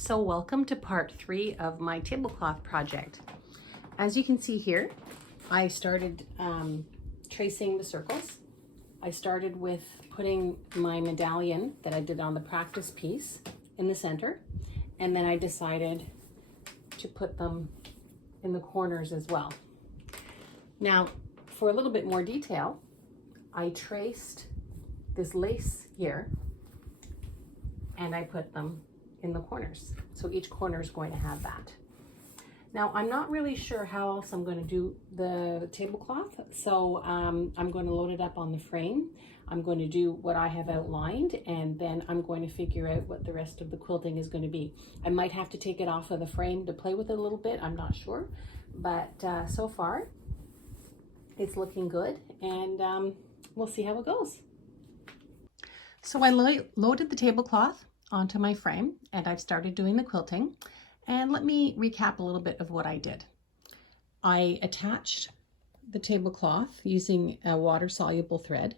So welcome to part 3 of my tablecloth project. As you can see here, I started tracing the circles. I started with putting my medallion that I did on the practice piece in the center, and then I decided to put them in the corners as well. Now, for a little bit more detail, I traced this lace here and I put them in the corners. So each corner is going to have that. Now, I'm not really sure how else I'm going to do the tablecloth. So I'm going to load it up on the frame. I'm going to do what I have outlined, and then I'm going to figure out what the rest of the quilting is going to be. I might have to take it off of the frame to play with it a little bit. I'm not sure, but so far it's looking good, and we'll see how it goes. So I loaded the tablecloth onto my frame and I've started doing the quilting. And let me recap a little bit of what I did. I attached the tablecloth using a water-soluble thread,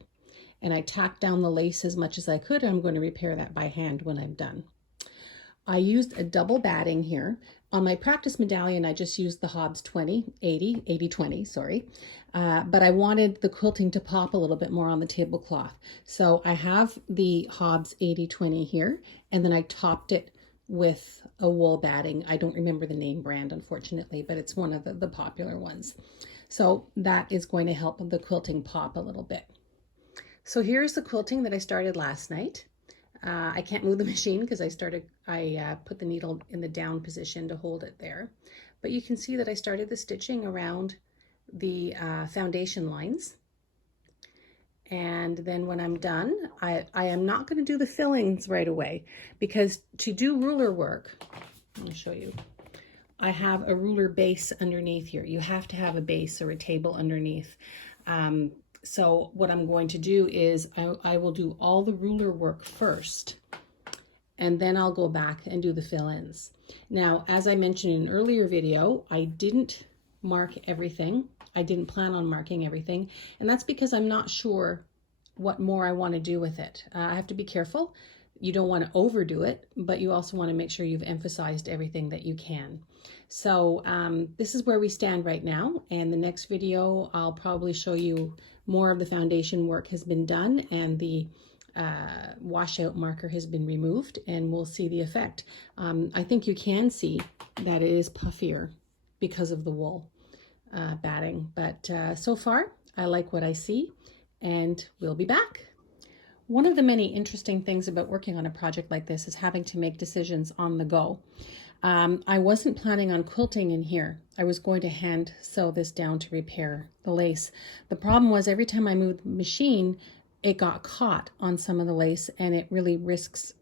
and I tacked down the lace as much as I could. I'm going to repair that by hand when I'm done. I used a double batting here. On my practice medallion, I just used the Hobbs 80-20, sorry. But I wanted the quilting to pop a little bit more on the tablecloth. So I have the Hobbs 80-20 here, and then I topped it with a wool batting. I don't remember the name brand, unfortunately, but it's one of the popular ones. So that is going to help the quilting pop a little bit. So here's the quilting that I started last night. I can't move the machine because I put the needle in the down position to hold it there. But you can see that I started the stitching around the foundation lines. And then when I'm done, I am not going to do the fillings right away, because to do ruler work, let me show you, I have a ruler base underneath here. You have to have a base or a table underneath. So what I'm going to do is I will do all the ruler work first, and then I'll go back and do the fill-ins. Now, as I mentioned in an earlier video, I didn't mark everything. I didn't plan on marking everything, and that's because I'm not sure what more I want to do with it. I have to be careful. You don't want to overdo it, but you also want to make sure you've emphasized everything that you can. So this is where we stand right now, and the next video I'll probably show you more of the foundation work has been done, and the washout marker has been removed, and we'll see the effect. I think you can see that it is puffier because of the wool batting, but so far I like what I see, and we'll be back. One of the many interesting things about working on a project like this is having to make decisions on the go. I wasn't planning on quilting in here. I was going to hand sew this down to repair the lace. The problem was every time I moved the machine, it got caught on some of the lace, and it really risks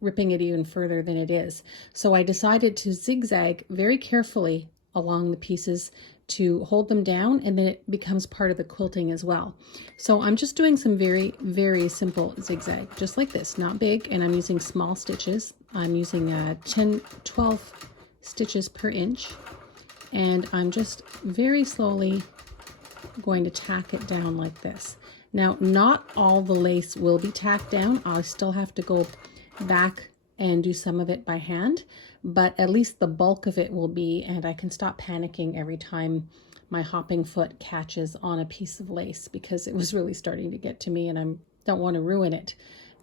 ripping it even further than it is. So I decided to zigzag very carefully along the pieces to hold them down, and then it becomes part of the quilting as well. So I'm just doing some very, very simple zigzag, just like this, not big, and I'm using small stitches. I'm using 12 stitches per inch, and I'm just very slowly going to tack it down like this. Now, not all the lace will be tacked down. I'll still have to go back and do some of it by hand, but at least the bulk of it will be, and I can stop panicking every time my hopping foot catches on a piece of lace, because it was really starting to get to me, and I don't want to ruin it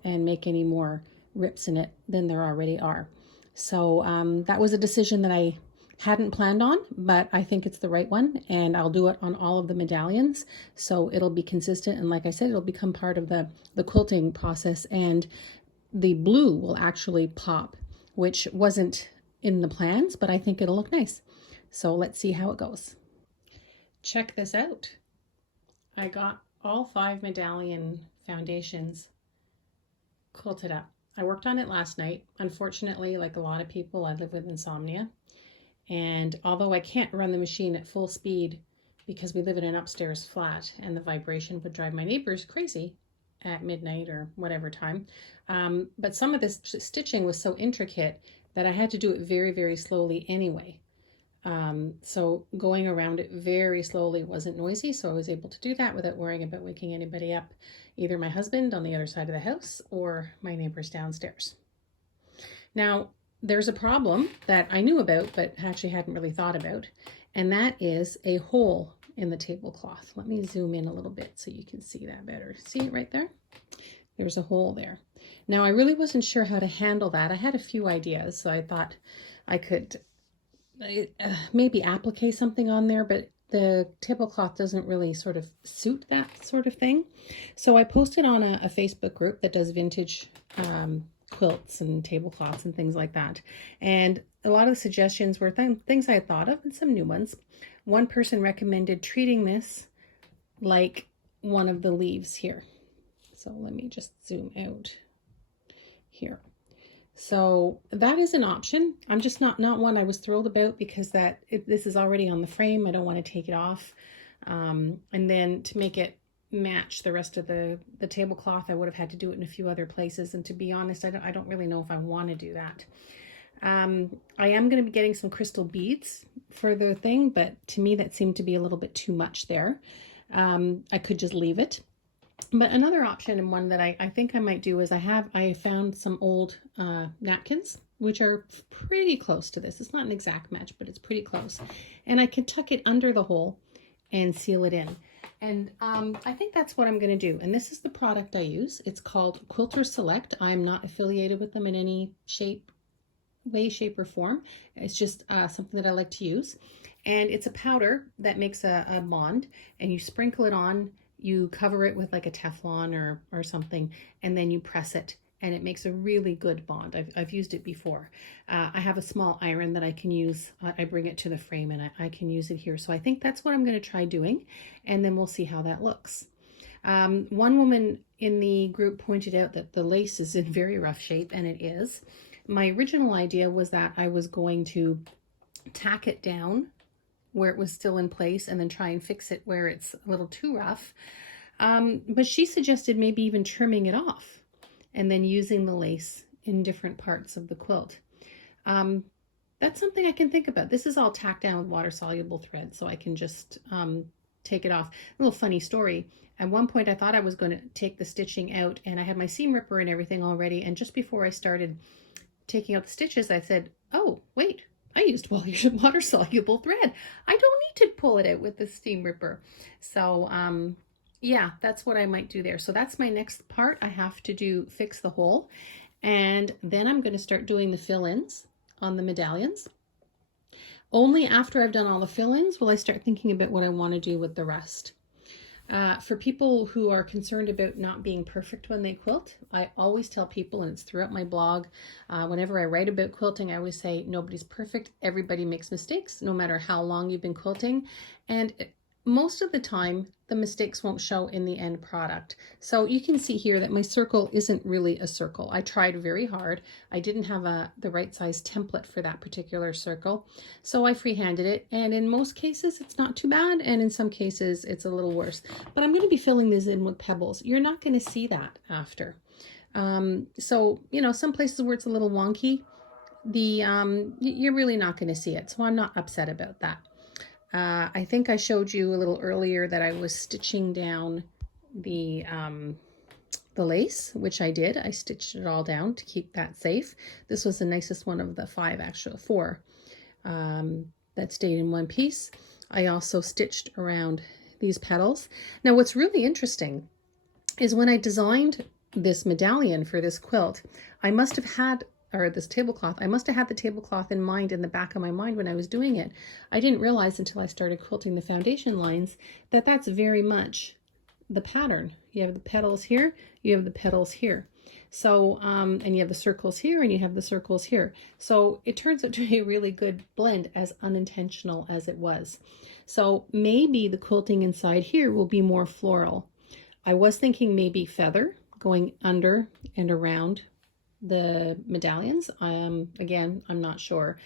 and make any more rips in it than there already are. So that was a decision that I hadn't planned on, but I think it's the right one, and I'll do it on all of the medallions, so it'll be consistent, and like I said, it'll become part of the quilting process, and the blue will actually pop, which wasn't in the plans, but I think it'll look nice. So let's see how it goes. Check this out. I got all 5 medallion foundations quilted up. I worked on it last night. Unfortunately, like a lot of people, I live with insomnia. And although I can't run the machine at full speed because we live in an upstairs flat and the vibration would drive my neighbors crazy at midnight or whatever time, but some of this stitching was so intricate that I had to do it very, very slowly anyway. So going around it very slowly wasn't noisy, so I was able to do that without worrying about waking anybody up, either my husband on the other side of the house or my neighbors downstairs. Now, there's a problem that I knew about, but actually hadn't really thought about, and that is a hole in the tablecloth. Let me zoom in a little bit so you can see that better. See it right there? There's a hole there. Now, I really wasn't sure how to handle that. I had a few ideas, so I thought I could maybe applique something on there, but the tablecloth doesn't really sort of suit that sort of thing. So I posted on a Facebook group that does vintage quilts and tablecloths and things like that. And a lot of the suggestions were things I had thought of and some new ones. One person recommended treating this like one of the leaves here. So let me just zoom out here. So that is an option. I'm just not one I was thrilled about, because this is already on the frame. I don't want to take it off. And then to make it match the rest of the tablecloth, I would have had to do it in a few other places. And to be honest, I don't really know if I want to do that. I am going to be getting some crystal beads for the thing, but to me that seemed to be a little bit too much there. I could just leave it. But another option, and one that I think I might do, is I found some old napkins, which are pretty close to this. It's not an exact match, but it's pretty close. And I can tuck it under the hole and seal it in. And I think that's what I'm going to do. And this is the product I use. It's called Quilter Select. I'm not affiliated with them in any way, shape, or form. It's just something that I like to use. And it's a powder that makes a bond, and you sprinkle it on. You cover it with like a Teflon or something, and then you press it, and it makes a really good bond. I've used it before. I have a small iron that I can use. I bring it to the frame, and I can use it here. So I think that's what I'm going to try doing, and then we'll see how that looks. One woman in the group pointed out that the lace is in very rough shape, and it is. My original idea was that I was going to tack it down where it was still in place and then try and fix it where it's a little too rough. But she suggested maybe even trimming it off and then using the lace in different parts of the quilt. That's something I can think about. This is all tacked down with water-soluble thread, so I can just take it off. A little funny story. At one point I thought I was going to take the stitching out, and I had my seam ripper and everything already, and just before I started taking out the stitches, I said, oh, wait, I used water-soluble thread. I don't need to pull it out with the steam ripper. So yeah, that's what I might do there. So that's my next part. I have to fix the hole, and then I'm going to start doing the fill-ins on the medallions. Only after I've done all the fill-ins will I start thinking about what I want to do with the rest. For people who are concerned about not being perfect when they quilt, I always tell people, and it's throughout my blog, whenever I write about quilting, I always say nobody's perfect. Everybody makes mistakes, no matter how long you've been quilting. And most of the time, the mistakes won't show in the end product. So you can see here that my circle isn't really a circle. I tried very hard. I didn't have the right size template for that particular circle. So I freehanded it. And in most cases, it's not too bad. And in some cases, it's a little worse. But I'm going to be filling these in with pebbles. You're not going to see that after. So, you know, some places where it's a little wonky, you're really not going to see it. So I'm not upset about that. I think I showed you a little earlier that I was stitching down the lace, which I did. I stitched it all down to keep that safe. This was the nicest one of the four that stayed in one piece. I also stitched around these petals. Now what's really interesting is when I designed this medallion for this quilt, I must have had this tablecloth. I must have had the tablecloth in mind, in the back of my mind when I was doing it. I didn't realize until I started quilting the foundation lines that that's very much the pattern. You have the petals here, you have the petals here. So, and you have the circles here and you have the circles here. So it turns out to be a really good blend, as unintentional as it was. So maybe the quilting inside here will be more floral. I was thinking maybe feather going under and around the medallions. Again, I'm not sure.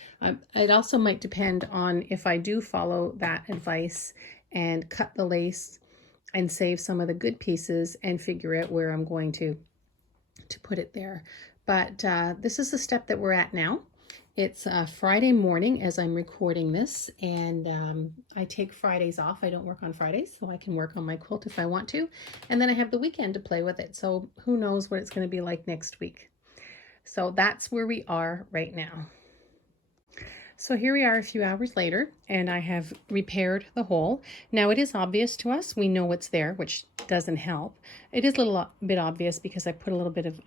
It also might depend on if I do follow that advice and cut the lace and save some of the good pieces and figure out where I'm going to put it there. But this is the step that we're at now. It's Friday morning as I'm recording this, and I take Fridays off. I don't work on Fridays, so I can work on my quilt if I want to. And then I have the weekend to play with it. So who knows what it's going to be like next week. So that's where we are right now. So here we are a few hours later, and I have repaired the hole. Now it is obvious to us. We know what's there, which doesn't help. It is a little bit obvious because I put a little bit of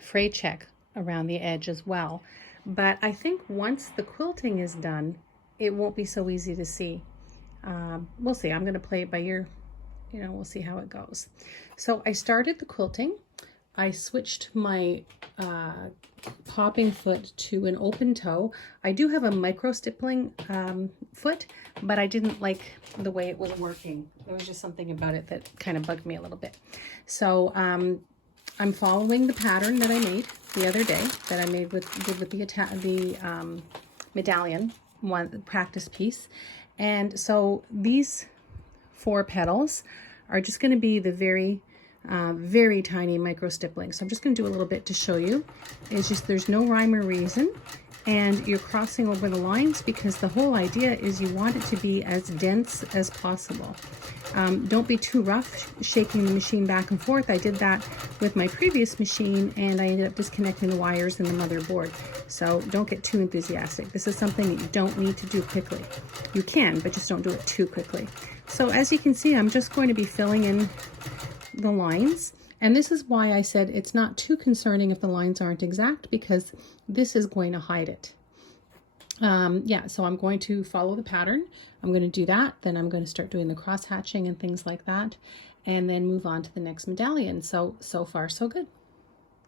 fray check around the edge as well. But I think once the quilting is done, it won't be so easy to see. We'll see. I'm going to play it by ear. We'll see how it goes. So I started the quilting. I switched my popping foot to an open toe. I do have a micro stippling foot, but I didn't like the way it was working. There was just something about it that kind of bugged me a little bit. So I'm following the pattern that I made the other day, that I made with the medallion one, the practice piece. And so these 4 petals are just going to be the very tiny micro stippling. So I'm just going to do a little bit to show you. It's just, there's no rhyme or reason, and you're crossing over the lines because the whole idea is you want it to be as dense as possible. Don't be too rough shaking the machine back and forth. I did that with my previous machine and I ended up disconnecting the wires in the motherboard. So don't get too enthusiastic. This is something that you don't need to do quickly. You can, but just don't do it too quickly. So as you can see, I'm just going to be filling in the lines, and this is why I said it's not too concerning if the lines aren't exact, because this is going to hide it. Yeah, so I'm going to follow the pattern. I'm going to do that, then I'm going to start doing the cross hatching and things like that, and then move on to the next medallion. So far so good.